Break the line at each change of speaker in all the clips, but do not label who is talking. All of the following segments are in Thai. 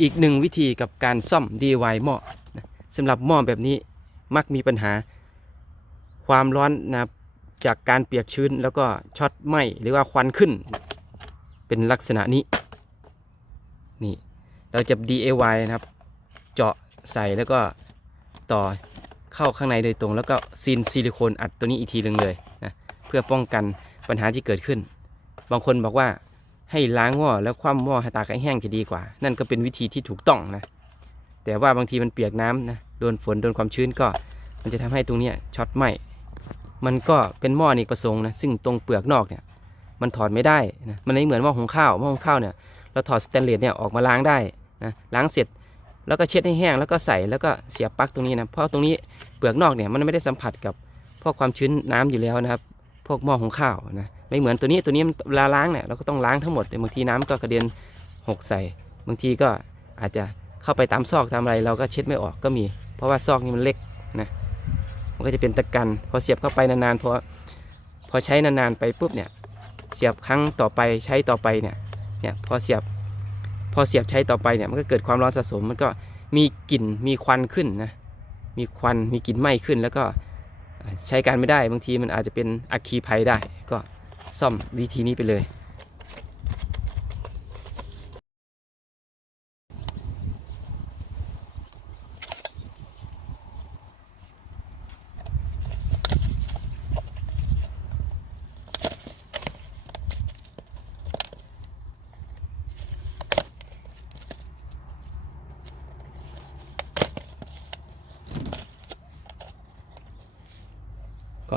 อีกหนึ่งวิธีกับการซ่อม DIY หม้อสำหรับหม้อแบบนี้มักมีปัญหา ความร้อนนะครับจากการเปียกชื้นแล้วก็ช็อตไหมหรือว่าควันขึ้น เป็นลักษณะนี้นี่เราจะ DIY นะครับ เจาะใส่แล้วก็ต่อเข้าข้างในโดยตรง แล้วก็ซีนซิลิโคนอัดตัวนี้อีกทีหนึงเลยนะเพื่อป้องกันปัญหาที่เกิดขึ้น บางคนบอกว่า ให้ล้างหม้อแล้วคว่ำหม้อให้ตากให้แห้งจะดีกว่า นั่นก็เป็นวิธีที่ถูกต้องนะ แต่ว่าบางทีมันเปียกน้ำนะโดนฝนโดนความชื้นก็ มันจะทำให้ตรงนี้ช็อตไหมมันก็เป็นหม้ออเนกประสงค์นะซึ่งตรงเปลือกนอกเนี่ย มันถอดไม่ได้นะมันไม่เหมือนหม้อหุงข้าวหม้อหุงข้าวเนี่ยเราถอดสแตนเลสเนี่ยออกมาล้างได้นะล้างเสร็จแล้วก็เช็ดให้แห้งแล้วก็ใส่แล้วก็เสียบปลั๊กตรงนี้นะเพราะตรงนี้เปลือกนอกเนี่ยมันไม่ได้สัมผัสกับพวกความชื้นน้ำอยู่แล้วนะครับ พวกหม้อหุงข้าวนะไม่เหมือนตัวนี้ตัวนี้มันเวลาล้างเนี่ยเราก็ต้องล้างทั้งหมดบางทีน้ำก็กระเด็นหกใส่บางทีก็อาจจะเข้าไปตามซอกตามอะไรเราก็เช็ดไม่ออกก็มี เพราะว่าซอกนี่มันเล็กนะมันก็จะเป็นตะกันพอเสียบเข้าไปนานๆพอพอใช้นานๆไปปุ๊บเนี่ยเสียบครั้งต่อไปใช้ต่อไปเนี่ยเนี่ยพอเสียบพอเสียบใช้ต่อไปเนี่ยมันก็เกิดความร้อนสะสมมันก็มีกลิ่นมีควันขึ้นนะมีควันมีกลิ่นไหม้ขึ้นแล้วก็ ใช้การไม่ได้บางทีมันอาจจะเป็นอัคคีภัยได้ ก็ซ่อมวิธีนี้ไปเลย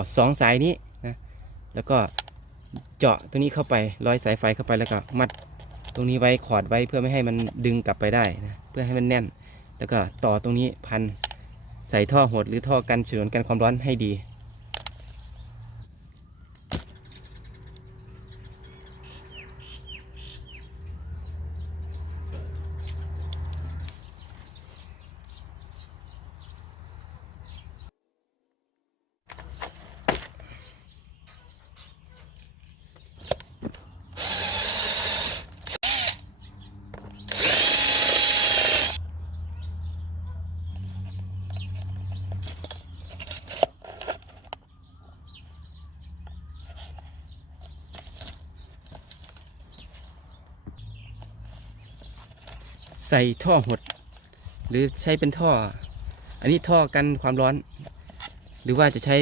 ก็สองสายนี้นะแล้วก็เจาะตัวนี้เข้าไปร้อยสายไฟเข้าไปแล้วก็มัดตรงนี้ไว้ขอดไว้เพื่อไม่ให้มันดึงกลับไปได้นะเพื่อให้มันแน่น แล้วก็ต่อตรงนี้พันใส่ท่อหดหรือท่อกันฉนวนกันความร้อนให้ดี ใส่ท่อหด หรือใช้เป็นท่อ อันนี้ท่อกันความร้อน หรือว่าจะใช้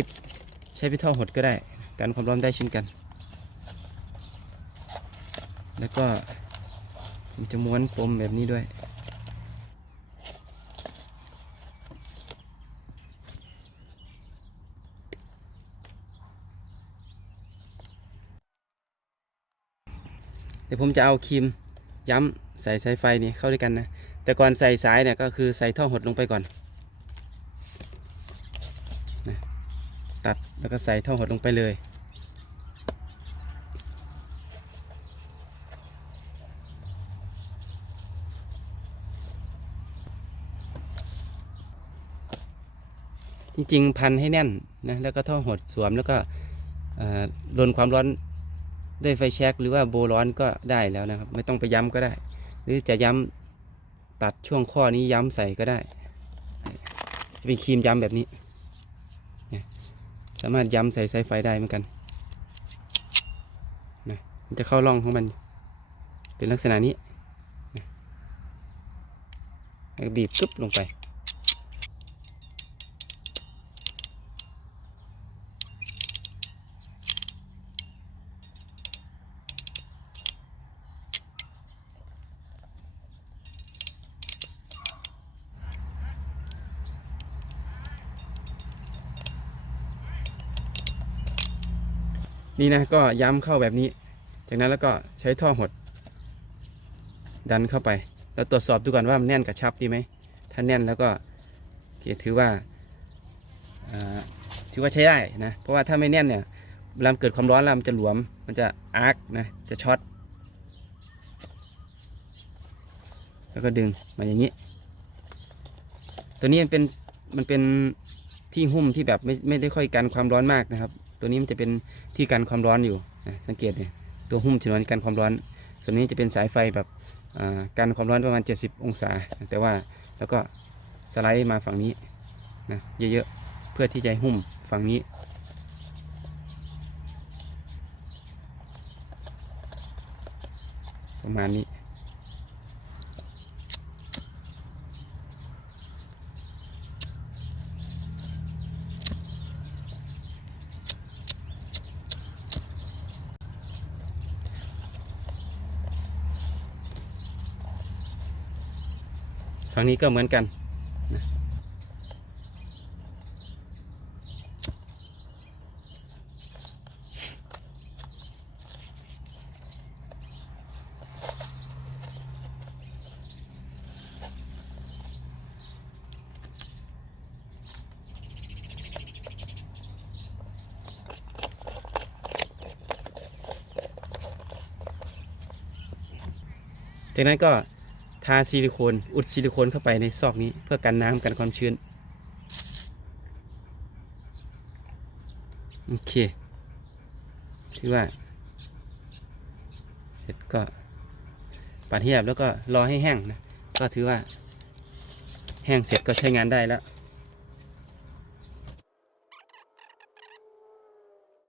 ใช้เป็นท่อหดก็ได้ กันความร้อนได้เช่นกัน แล้วก็ผมจะม้วนปมแบบนี้ด้วยเดี๋ยวผมจะเอาครีม ย้ำใส่สายไฟนี่เข้าด้วยกันนะ แต่ก่อนใส่สายเนี่ยก็คือใส่ท่อหดลงไปก่อนนะตัดแล้วก็ใส่ท่อหดลงไปเลย จริงๆ พันให้แน่นนะแล้วก็ท่อหดสวมแล้วก็ลนความร้อน ด้วยไฟแช็กหรือว่าโบร้อนก็ได้แล้วนะครับ ไม่ต้องไปย้ำก็ได้ หรือจะย้ำตัดช่วงข้อนี้ย้ำใส่ก็ได้ จะเป็นครีมย้ำแบบนี้ สามารถย้ำใส่สายไฟได้เหมือนกันนะมันจะเข้าร่องของมัน เป็นลักษณะนี้นะบีบปุ๊บลงไป นี่นะก็ย้ำเข้าแบบนี้ จากนั้นแล้วก็ใช้ท่อหด ดันเข้าไป แล้วตรวจสอบดูก่อนว่ามันแน่นกระชับดีไหม ถ้าแน่นแล้วก็ถือว่าถือว่าใช้ได้นะ เพราะว่าถ้าไม่แน่นเนี่ยเวลาเกิดความร้อนแล้วมันจะหลวม มันจะอาร์คนะ จะช็อต แล้วก็ดึงมาอย่างนี้ ตัวนี้มันเป็นมันเป็นที่หุ้มที่แบบไม่ไม่ได้ค่อยกันความร้อนมากนะครับ ตัวนี้มันจะเป็นที่กันความร้อนอยู่สังเกตเนี่ยตัวหุ้มฉนวนกันความร้อน ส่วนนี้จะเป็นสายไฟแบบอ่ากันความร้อนประมาณ 70 องศา แต่ว่าแล้วก็สไลด์มาฝั่งนี้นะเยอะๆเพื่อที่จะหุ้มฝั่งนี้ประมาณนี้ ฝั่งนี้ก็เหมือนกันนะจากนั้นก็ ทาซิลิโคนอุดซิลิโคนเข้าไปในซอกนี้เพื่อกันน้ำกันความชื้น โอเคถือว่า เสร็จก็ปัดเทียบแล้วก็รอให้แห้งนะ ก็ถือว่า แห้งเสร็จก็ใช้งานได้แล้ว